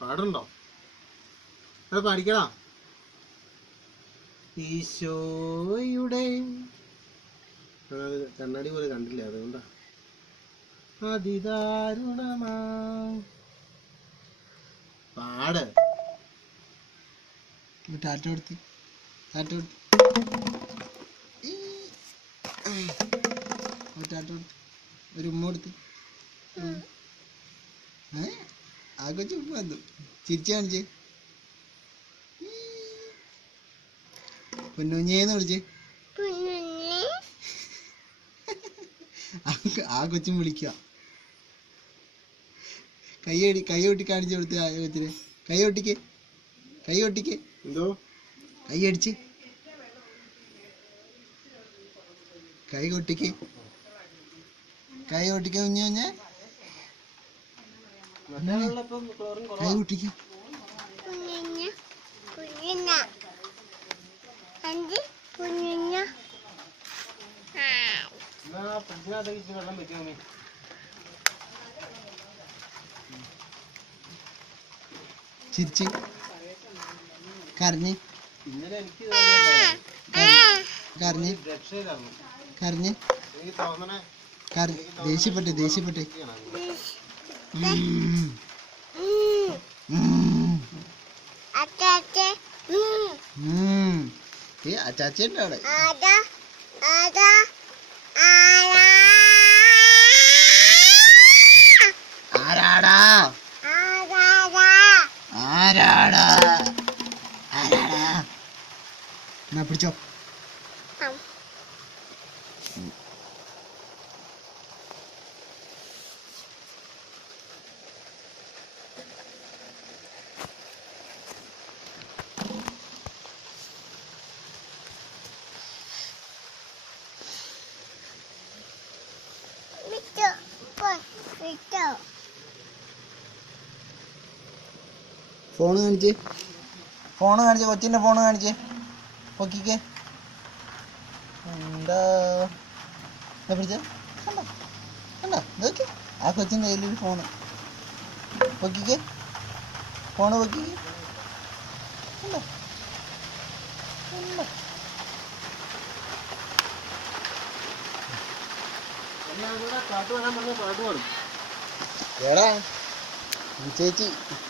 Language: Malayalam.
പാടുണ്ടോ? അത് പാടിക്കണോ? ഈശോയുടെ കണ്ണാടി പോലെ കണ്ടില്ല, അതുകൊണ്ടാ. അതിദാരുണമാ പാട്. ടാറ്റ കൊടുത്ത് ടാറ്റ കൊടുത്ത് ടാറ്റ കൊടുത്ത് ഒരു ഉമ്മ കൊടുത്ത്. ആ കൊച്ചു ഉമ്മ വന്നു. ചിരിച്ചു കാണിച്ചേ. പൊന്നുഞ്ഞേന്ന് വിളിച്ചേ. ആ കൊച്ചും വിളിക്കുക. കൈയൊട്ടി കാണിച്ചു കൊടുത്ത് ആ കൊച്ചിനെ. കൈയൊട്ടിക്ക് എന്തോ കൈ അടിച്ച് കൈ കൊട്ടിക്ക് കുഞ്ഞ കുഞ്ഞ കൈ കൊട്ടിക്ക്. വെള്ളം വെക്കോ? ചിരിച്ച് കരഞ്ഞ് ഇന്നലെ എനിക്ക് കരഞ്ഞ് കരഞ്ഞ് ദേഷ്യപ്പെട്ട് അച്ചാച്ചയുണ്ട് അവിടെ. ആരാടാ എന്നാ പിടിച്ചോ. ഫോണ് കാണിച്ചേ കൊച്ചിൻ്റെ ഫോണ് കാണിച്ചേ. പൊക്കിക്കേ. എന്താ പിടിച്ച കണ്ടോ നോക്കി. ആ കൊച്ചിൻ്റെ കയ്യിലൊരു ഫോണ്. പൊക്കിക്കേ. ഫോണ് പൊക്കിക്കേ. കണ്ടോ പാട്ട് പാടാൻ പറഞ്ഞ പാട്ട് പാടും. ചേച്ചി